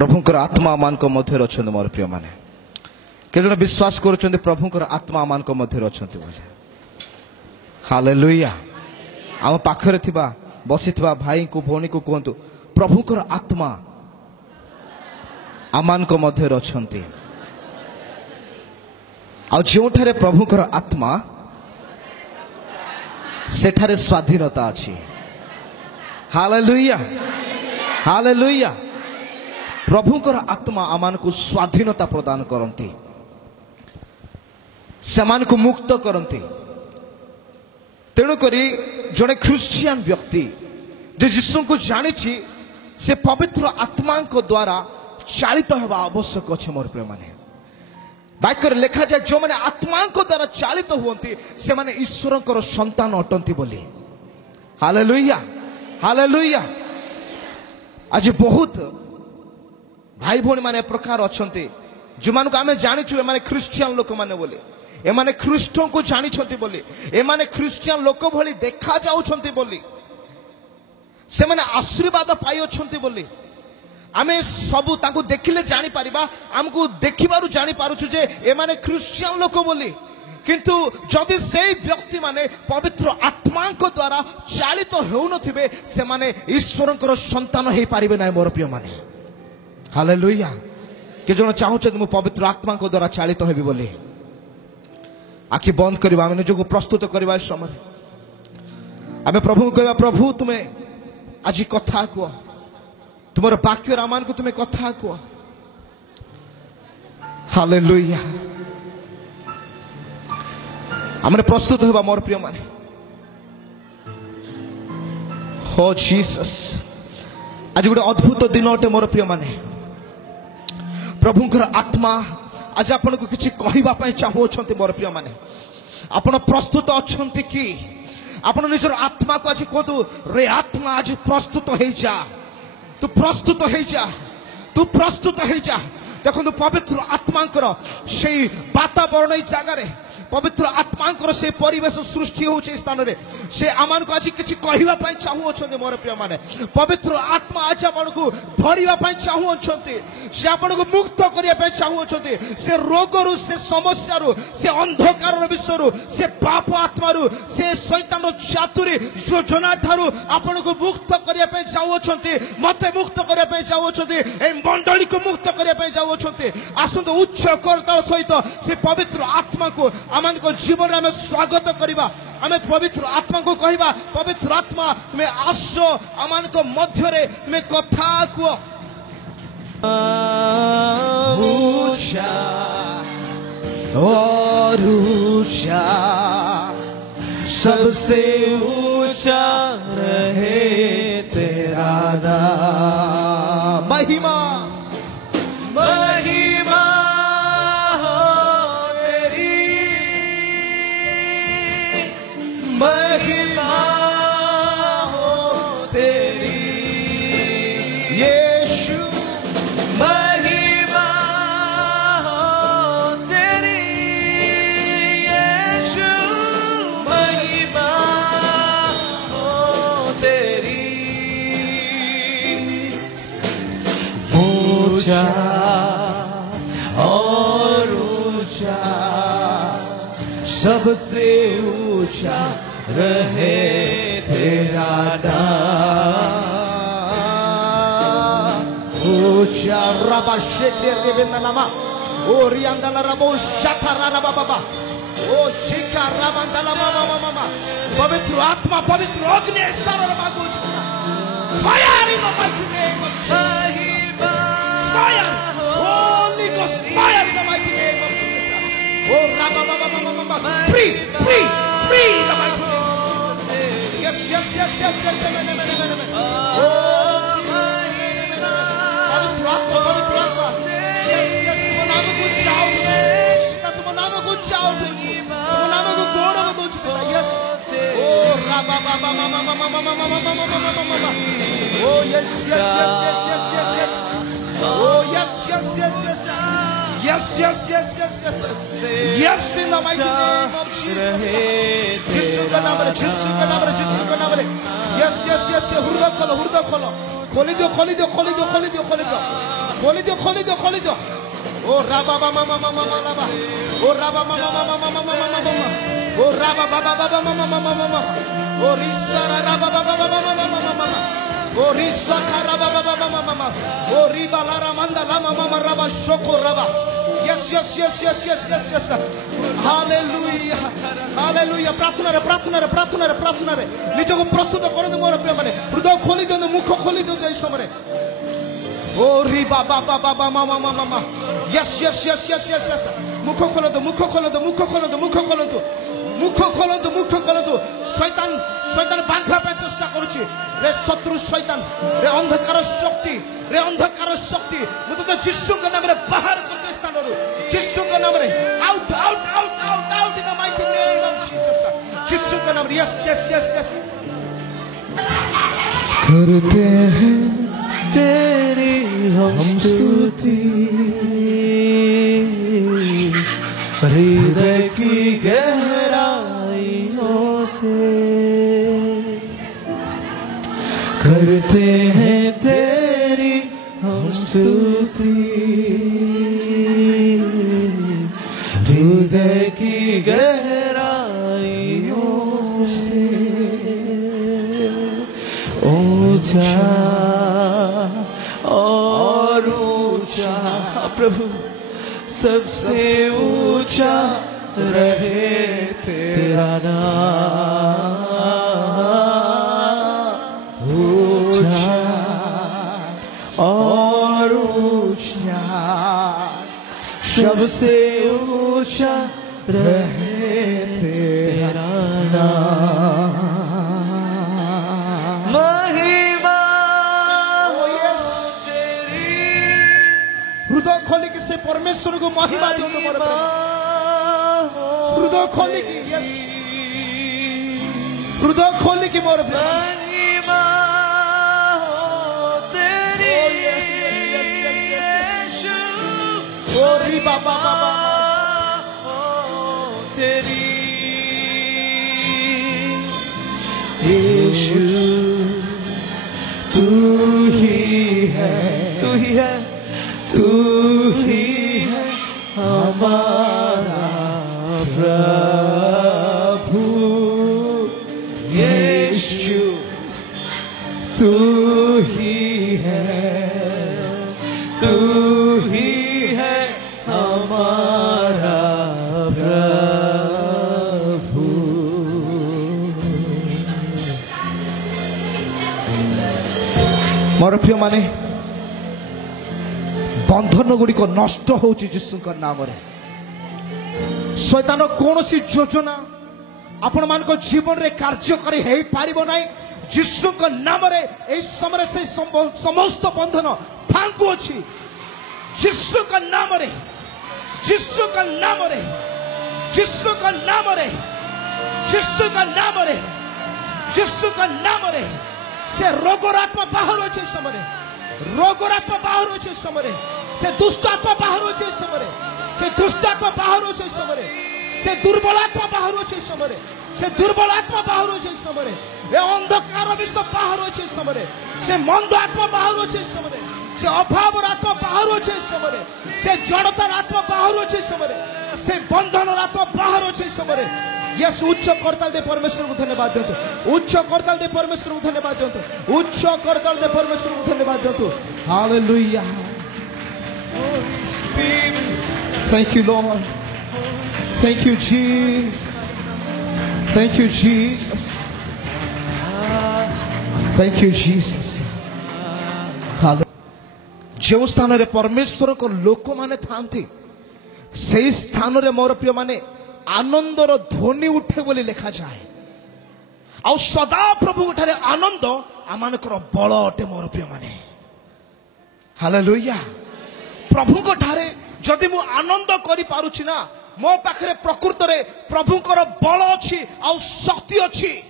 प्रभुंकर आत्मा मान मध्य अच्छा मोर प्रिय मैंने के जन विश्वास कर प्रभुंकर आत्मा मान मध्य अच्छा बोले हालेलुया। आम पाखरे थिबा बसी भाई को भौणी को कहतु प्रभुंकर आत्मा आमान मध्य अच्छा आउठारे प्रभुंकर आत्मा सेठारे स्वाधीनता अच्छी। Hallelujah hallelujah. प्रभुंकर आत्मा आमान को स्वाधीनता प्रदान करती सेमान को मुक्त करती। तेणुक जड़े ख्रिस्टियन व्यक्ति जे यीशु को जानी से पवित्र आत्मा को द्वारा चालित होगा आवश्यक अच्छे मोर प्रिय माने वाक्य लिखा जाए जो मैंने आत्मा को द्वारा चालित हुए से माने ईश्वर संतान अटंती बोली। Hallelujah hallelujah. आज बहुत भाई भौणी माने प्रकार अच्छे जो मान आम जाचु एम ख्रिस्टियन लोक मैंने बोली एमाने ख्रिस्टों को जानी बोली एमाने ख्रिस्टियन लोक भली देखा जाउछंती बोली से माने आशीर्वाद पाई अछंती बोली आमे सबू तांको देखिले जानी पारिबा हमको देखिबारु जानी पारुछु जे एमाने ख्रिस्टियन लोक बोली। किंतु जदि से व्यक्ति माने पवित्र आत्मा को द्वारा चालित होउनथिबे से माने ईश्वरंकर संतान हे पारिबे नै मोर प्रिय माने। हालेलुया। के जण चाहुछे मु पवित्र आत्मा को द्वारा चालित हेबी बोली आखि बंद करवा आम निजको प्रस्तुत करवा समय आम प्रभु कहवा प्रभु तुम्हें आज कथा कह तुम वाक्य रामान को तुम्हें कथा कह। हालेलुया। आम प्रस्तुत होगा मोर प्रिय माने हो जीसस आज गोटे अद्भुत दिन अटे मोर प्रिय माने प्रभुंकर आत्मा आज आपन को किसी कहवाई चाहूँगी मोर प्रिय माने आपण प्रस्तुत अच्छा कि आपण निजर आत्मा को आज कहतु रे आत्मा आज प्रस्तुत हो जा तू प्रस्तुत हो जा तू प्रस्तुत हो जा। देखो पवित्र आत्मा से वातावरण जगार पवित्र आत्मा से परिवेश सृष्टि होचे स्थान रे से आमान को आज किछि कहिबा पई चाहू अछंते मोर प्रिय माने पवित्र आत्मा आज आपन को भरिबा पई चाहू अछंते से आपन को मुक्त करिया पई चाहू अछंते से रोग रु से समस्या रु से अंधकार विषय रु से पाप आत्मा रु से शैतान रो चातुरी योजना थारु आपन को मुक्त करिया पई चाहू अछंते मते मुक्त करिया पई चाहू अछंते ए मंडली को मुक्त करिया पई चाहू अछंते आसंत उच्च करता सहित से पवित्र आत्मा को आमान को जीवन में स्वागत करवा आम पवित्र आत्मा को कहवा पवित्र आत्मा तुम्हें आसो आमान को मध्य रे तुम्हें कथा कह ऊंचा और ऊंचा सबसे ऊंचा रहे तेरा नाम महिमा महिमा महिमा हो तेरी यीशु महिमा हो तेरी यीशु महिमा हो तेरी ऊंचा और ऊंचा सबसे ऊंचा रहे तेरा नाम ऊंचा रबा शेते रे नामा ओ रियांदला रबो शतरा रबा बाबा ओ शिका रबंदला मामा मामा पवित्र आत्मा पवित्र अग्नि स्थान रे मागु fire in the mighty name of Jesus fire Holy Ghost fire in the mighty name of Jesus ओ रबा बाबा मामा free free free in the mighty yes पवित्र आत्मा yes तुम नाम को चाहो तुम नाम को चाहो तुम नाम को गौरव दो पिता yes O राबा Baba mama O yes O yes Yes, yes, yes, yes, yes. Yes, in the mighty name of Jesus. यीशु का नाम है, यीशु का नाम है, यीशु का नाम है. Yes, yes, yes. हृदय खोलो, हृदय खोलो. खोली दो, खोली दो, खोली दो, खोली दो, खोली दो. खोली दो, खोली दो, खोली दो. ओ राबा मामा मामा मामा राबा. ओ राबा मामा मामा मामा मामा मामा. ओ राबा बाबा बाबा मामा मामा मामा. ओ रिश्ता राबा बाबा बाबा मामा मामा मामा. ओ रिश्ता राबा बाबा मामा मामा. ओ रिबा लारा मंदा लामा मामा राबा शोको राबा. Yes, yes, yes, yes, yes, yes, yes. Hallelujah, hallelujah. प्रार्थना रे, प्रार्थना रे, प्रार्थना रे, प्रार्थना रे. निज को प्रस्तुत करो मोर प्रिय माने. हृदय खोली दो, मुख खोली दो इस समय. ओ रिबा बाबा बाबा मामा मामा मामा. Yes, yes, yes, yes, yes, yes. मुख खोलो दो, मुख खोलो दो, मुख खोलो दो, मुख खोलो दो. मुख खोलो दो, मुख खोलो दो. शैतान शैतान बांधवा पे चेष्टा करूची. रे शत्रु शैतान, रे अंधकार शक्ति, रे अंधकार शक्ति. मुझे तो यीशु के नाम रे बाहर करते स्थान रो. यीशु के नाम रे out out out out out in the mighty name of Jesus. Yeshu के नाम रे. Yes yes yes yes. करते हैं तेरी हम स्तुति, हृदय की गहराइयों से. करते हैं तेरी हम स्तुति, हृदय की गहराइयों से. ऊंचा और ऊंचा प्रभु, सबसे ऊंचा रहे तेरा नाम. ऊंचा और ऊंचा, सबसे ऊंचा रहे तेरा नाम. महिमा तेरी. हृदय खोली कि से परमेश्वर को महिमा दो. हृदय खोली कि. यस, हृदय खोली कि मोर महिमा तेरी. ओ री बाबा बाबा तेरी. यीशु तू ही है, तू ही है, तू ही है हमारा प्रभु. यीशु तू ही है, तू ही है हमारा प्रभु. मोर प्रिय माने, बंधन गुड़िक नष्ट होउची यीशुଙ୍କ नामरे. शैतान कौनसी योजना आपण मान को जीवन रे कार्यकारी हे पारिबो नाही. यीशुଙ୍କ नामरे एई समय से समस्त बंधन भांगु अछि. यीशुଙ୍କ नामरे, यीशुଙ୍କ नामरे, यीशुଙ୍କ नामरे, यीशुଙ୍କ नामरे, यीशुଙ୍କ नामरे. से रोगर आत्मा बाहर अछि समय. रोगर आत्मा बाहर अछि समय. से दुष्ट आत्मा बाहर अछि समय. से दुष्ट आत्मा बाहर अछि समय. से दुर्बल आत्मा बाहर अछि समय. से दुर्बल आत्मा बाहर अछि समय. ए अंधकार विश्व बाहर अछि समय. से मंद आत्मा बाहर अछि समय. से अभाव आत्मा बाहर अछि समय. से जड़तार आत्मा बाहर अछि समय. से बंधन आत्मा बाहर अछि समय. यस, उच्च करताल दे परमेश्वर को धन्यवाद देतो. उच्च करताल दे परमेश्वर को धन्यवाद देतो. उच्च करताल दे परमेश्वर को धन्यवाद देतो. Hallelujah. Thank you, Lord. Thank you, Jesus. Thank you, Jesus. Thank you, Jesus. जो स्थान रे परमेश्वर को लोक माने थांती, से स्थान रे मोर प्रिय माने आनंदर ध्वनि उठे बोली लिखा जाए. आ सदा प्रभु ठारे आनंद आमानकर बल अटे मोर प्रिय माने. हालेलुया. प्रभु को ठारे जदि मु आनंद करि पारुछि ना, मो पाखरे प्रकृत रे प्रभुकर बल अछि आ शक्ति अछि.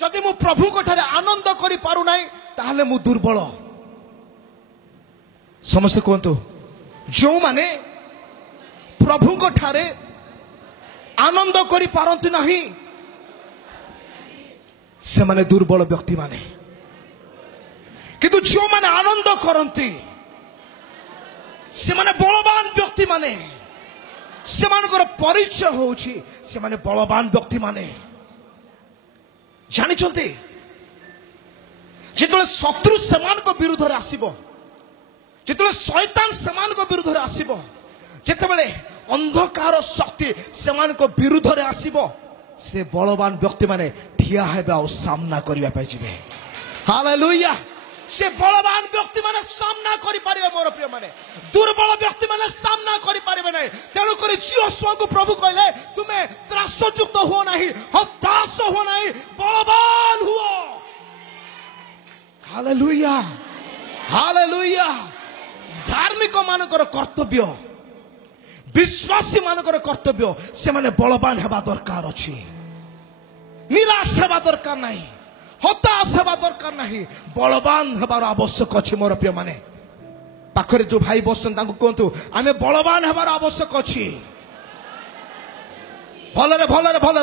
जदि मु प्रभु को ठारे आनंद करि पारु नाही, ताहले मु दुर्बल. समस्त कहतु, जो माने प्रभु को ठारे आनंद करि पारंती नाही से माने दुर्बल व्यक्ति माने किंतु जो माने आनंद करंती से माने बलवान व्यक्ति माने से मानकर परिचय होउछि से माने बलवान व्यक्ति माने जानि छथि जेतले शत्रु समान को विरुद्ध रे आसीबो जेतले शैतान समान को विरुद्ध रे आसीबो जेतेबेले अंधकार शक्ति समान को विरुद्ध रे आसीबो से बलवान व्यक्ति माने ठिया हेबे आ सामना करिया पाइ जिवे हालेलुया से बलवान व्यक्ति माने सामना करि पारिबे मोर प्रिय माने दुर्बल व्यक्ति माने सामना करि पारिबे नै तेनु करी जियोस्वा को प्रभु कहले तुमे त्रासयुक्त हो नाही हताश हो नाही बलवान हुओ हालेलुया हालेलुया धार्मिक मानकर कर्तव्य विश्वासी मानकर कर्तव्य से माने बलवान हेबा दरकार अछि निराश हेबा दरकार नाही हताश हेबा दरकार नाही बलवान हेबार आवश्यक अछि मोर प्रिय माने पाखरे जो भाई बसन तांको कोंतु आमे बलवान हेबार आवश्यक अछि भलरे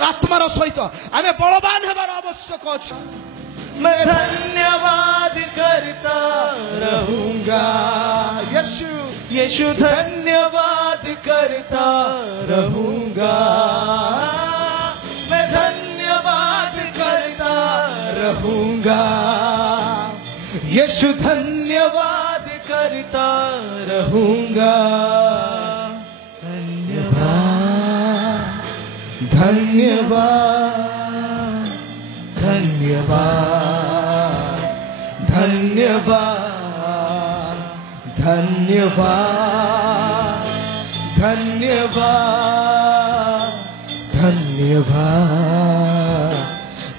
आत्मार सहित आमे बलवान हेबार आवश्यक अछि मैं धन्यवाद करता रहूंगा यीशु यीशु धन्यवाद करता रहूंगा मैं धन्यवाद करता रहूंगा यीशु धन्यवाद करता रहूंगा धन्यवाद धन्यवाद धन्यवाद धन्यवाद धन्यवाद धन्यवाद धन्यवाद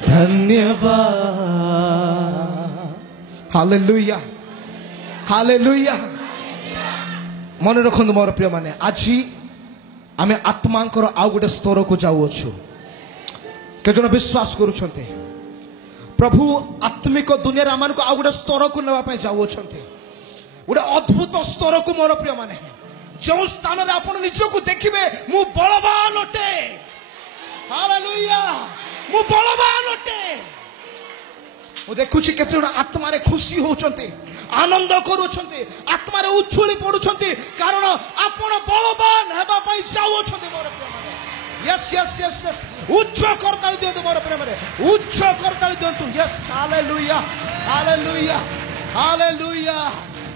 धन्यवाद हालेलुया हालेलुया मन रखंतु मोर प्रिय माने आज आमे आत्मांकर आउ गोटे स्तर को जाऊ अछु केजन विश्वास करूछन्ते प्रभु आत्मिक दुनिया आम को आउ गोटे स्तर को नेबा जाऊ अछन्ते गोटे अद्भुत स्तर को मोर प्रिय माने जो स्थान रे आपण निजको देखिबे मु बलवान अटे हालेलुया मु बलवान अटे मु देखुछि केते आत्मा रे खुशी होउछन्ते आनंद करूछन्ते आत्मा रे उछुली पडुछन्ते कारण आपण बलवान हेबा पई जाउछन्ते मोर प्रिय माने यस यस यस यस उच्च करताली दियंतु मोर प्रिय माने उच्च करताली दियंतु yes hallelujah hallelujah hallelujah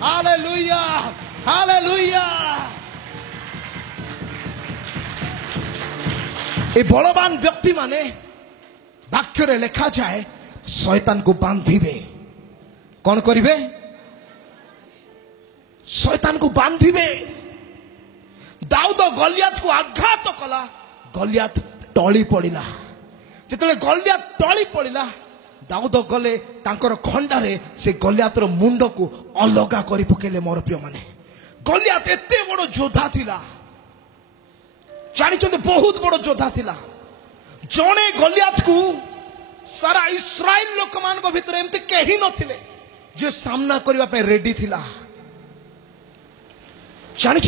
hallelujah hallelujah ए बलवान व्यक्ति माने वाक्य रे लिखा जाए शैतान को बांधिबे कौन करिवे शैतान को बांधिबे दाऊद गलियात को आघात कला गलियात टळी पड़िला जेतले गलियात टळी पड़िला दाऊद गले तांकर खंडारे से गलियातर मुंड को अलगा करि पकेले मोर प्रिय माने गलियात एते बड़ योद्धा थिला जानि बहुत बड़ योद्धा थिला जणे गलियात को सारा इस्राएल लोक मान को भीतर एमते कहीं नथिले जे सामना करबा पे रेडी थिला जानि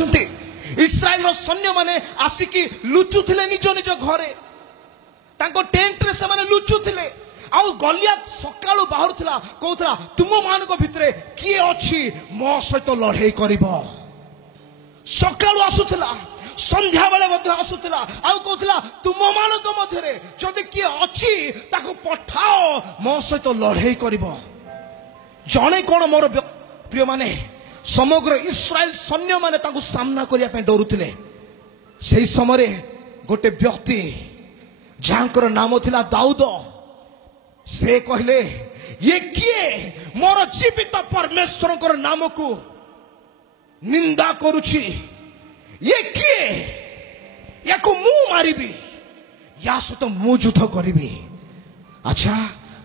इस्राएल रो सैन्य माने आसिकी लुचुथिले निज निज घरे तांको टेंट रे से माने लुचुथिले आउ गलियात सकाळु बाहर थिला कहउथला तुम मान को भीतर किए अछि मो सहित लड़ाई करिवो सकाळु आसुथिला संध्या बेले मध्य आसुथिला आउ कहउथला तुम मान को मध्यरे जदि किए अछि ताको पठाओ मो सहित लड़ाई करिवो जणे कोन मोर प्रिय माने समग्र इस्राएल सैन्य माने ताको सामना करिया पे डरुथिले सेही समय गोटे व्यक्ति जांकर नाम थिला दाऊद से कहले ये किए मोर जीवित परमेश्वर को नाम को निंदा करुछि ये किए या को मु मारिबी या सहित मु युद्ध करिबी अच्छा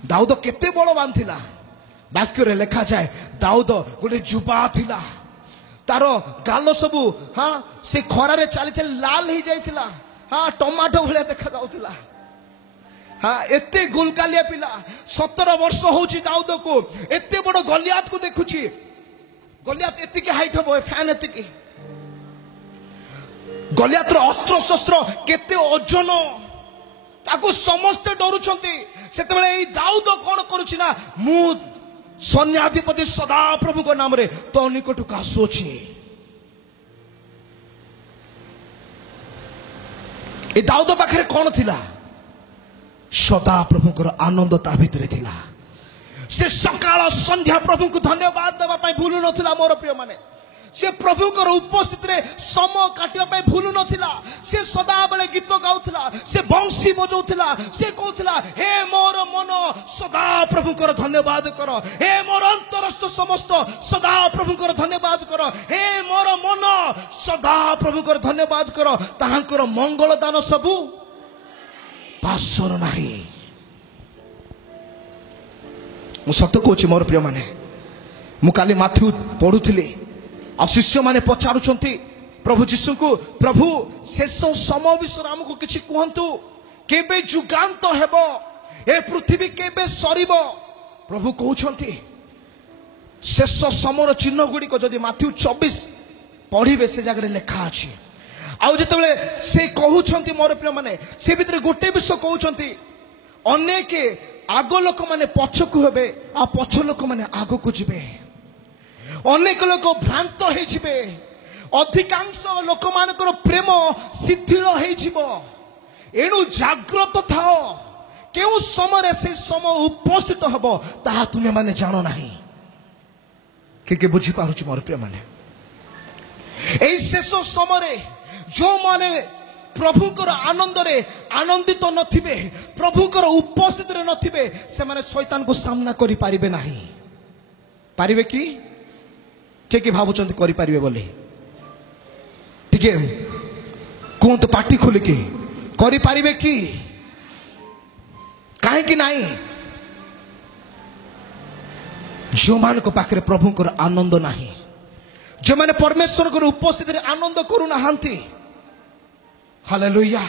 दाऊद केते बलवान थिला वाक्य रे लिखा जाए दाऊद गोटे जुबा थिला तारो गाल सबु हाँ से खरा रे चली चली लाल ही जाइथिला हाँ टमाटो भलिया देखा जाउथिला हाँ एते गुलगालिया पिला 17 वर्ष होउची दाऊद को एते बड़ गलियात को देखुची गलियात एतिके हाइट हो फैन एतिके गलियातर अस्त्र शस्त्र केते ओजन ताकू समस्ते डरुछंती सेतेबेले एई दाऊद कोन करूछि ना मु सैन्याधिपति सदा प्रभु को नाम रे तो निकट को आसुछि ए दाऊद पाखरे कोन थिला सदा प्रभु को आनंद ता भितरे थिला से सकाळ संध्या प्रभु को धन्यवाद देबा पई भूलु नथिला मोर प्रिय माने से प्रभु को उपस्थित रे समय काटिया पई भूलु नथिला से सदा बेले गीत गाउथिला से बंशी बजाउथिला से कहउथिला हे मोर मन सदा प्रभु को धन्यवाद कर हे मोर अंतरस्थ समस्त सदा प्रभु को धन्यवाद कर हे मोर मन सदा प्रभु को धन्यवाद कर ताहांकर मंगल दान सबु पासर नाही मु सत्य कहूँ मोर प्रिय माने मु काली माथ्यू पढ़ुली आ शिष्य माने पचारुछंती प्रभु जीशु को प्रभु शेष समय विषय आमको किछि कहंतु केबे जुगांत हेबो ए पृथ्वी केबे सरीबो प्रभु कहउछंती शेष समयर चिन्ह गुडी को जदि माथ्यू 24 पढ़िबे से जगह लिखा अछि आउ जेतेबेले से कहउछंती मोर प्रिय माने से भितर गोटे विषय कहउछंती अनेक आग लोक माने पछकु हेबे आ पछ लोक माने आग को जिबे अनेक लोक भ्रांत हे जिबे अधिकांश लोक मानकर प्रेम शिथिल हे जिवो एणु जागृत थाओ केउ समय से समय उपस्थित हबो ता तुमे माने जानो नाही के बुझी पारुछि मोर प्रिय माने एई शेष समय जो माने प्रभु को आनंद रे आनंदित तो नथिबे प्रभु को उपस्थित रे नथिबे से माने शैतान को सामना करि पारिबे नाही पारिबे की के भावुचंती करि पारिबे बोले ठीक है कोन तो पार्टी खोल के करि पारिबे की काहे कि नाही जो मान को पाखरे प्रभु को आनंद नाही जो माने परमेश्वर को उपस्थित रे आनंद करू नाहंती हालेलुया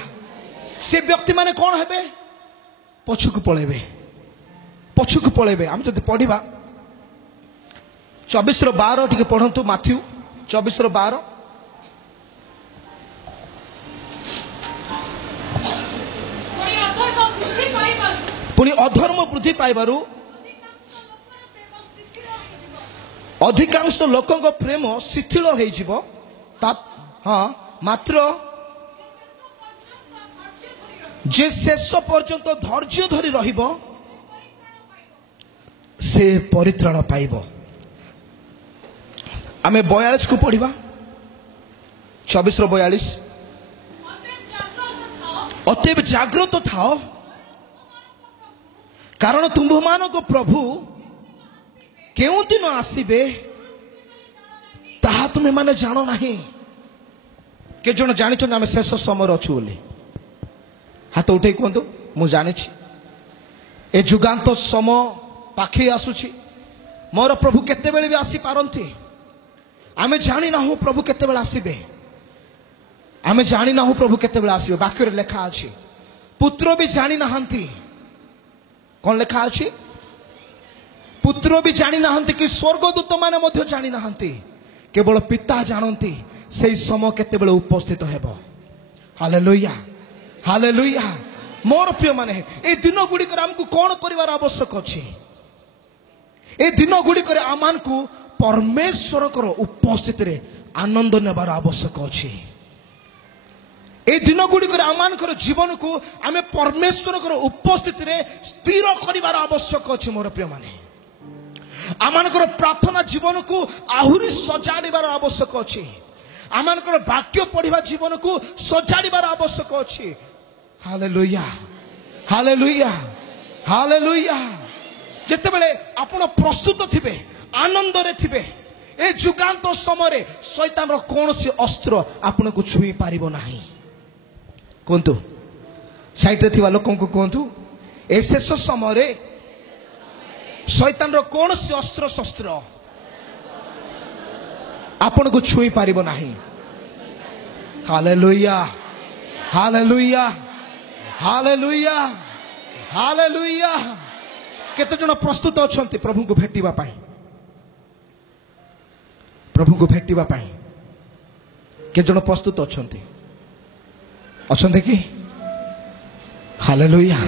से व्यक्ति माने कौन हेबे पछुक पळेबे हम जदि पढ़िबा 24:12 टिके पढ़ंतु माथ्यू 24:12 पुनी अधर्म वृद्धि पाइबारु अधिकांश लोकंग प्रेम शिथिल होई जिवो हाँ मात्र जे शेष पर्यंत धैर्य धरी रहिबो से परित्राण पाइबो आमे 42 को पढ़िबा 24:42 अतएव जागृत थाओ कारण तुम्भमान को प्रभु केउ दिन आसीबे ताहा तुमे माने जानो नाही के जण जानि छ आमे शेष समय अछु बोली हाथ उठे कहतु मु जानी ए जुगांत समय पाखे आसुची मोर प्रभु केते बेले भी आसी पारंती आमे जानी ना हो प्रभु केते बेले आसीबे आमे जानी ना हो प्रभु केते बेले आसीबे वाक्य रे लेखा अछि पुत्र भी जानी नाहंती कोन लेखा अछि पुत्र भी जानी नाहंती कि स्वर्गदूत माने मध्य जानी नाहंती केवल पिता जानंती सेई समय केते बेले उपस्थित हेबो हालेलुया हालेलुया मोर प्रिय माने ए दिन गुडी कर हमकु कोन करिवार आवश्यक अछि ए दिन गुडी कर आमानकु परमेश्वर को उपस्थित रे आनंद नेबार आवश्यक अछि ए दिन गुडी कर आमानकर जीवन को आमे परमेश्वर को उपस्थित रे स्थिर करिवार आवश्यक अछि मोर प्रिय माने आमानकर प्रार्थना जीवन को आहुरी सजाडिबार आवश्यक अछि आमानकर वाक्य पढ़िबा जीवन को सजाडिबार आवश्यक अछि हालेलुया हालेलुया हालेलुया जेते बेले आपण प्रस्तुत थिबे आनंद रे थिबे ए जुगांत समय रे शैतान रो कोनोसी अस्त्र आपण को छुई पारिबो नाही कोंतु साइड रे थिबा लोकन को कोंतु ए शेष समय रे शैतान रो कोनोसी अस्त्र शस्त्र आपण को छुई पारिबो नाही हालेलुया हालेलुया हालेलुया हालेलुया केते जण प्रस्तुत अछंती प्रभु को भेटिबा पाई के जण प्रस्तुत अछंती ଅଛନ୍ତି କି ହାଲେଲୁୟା।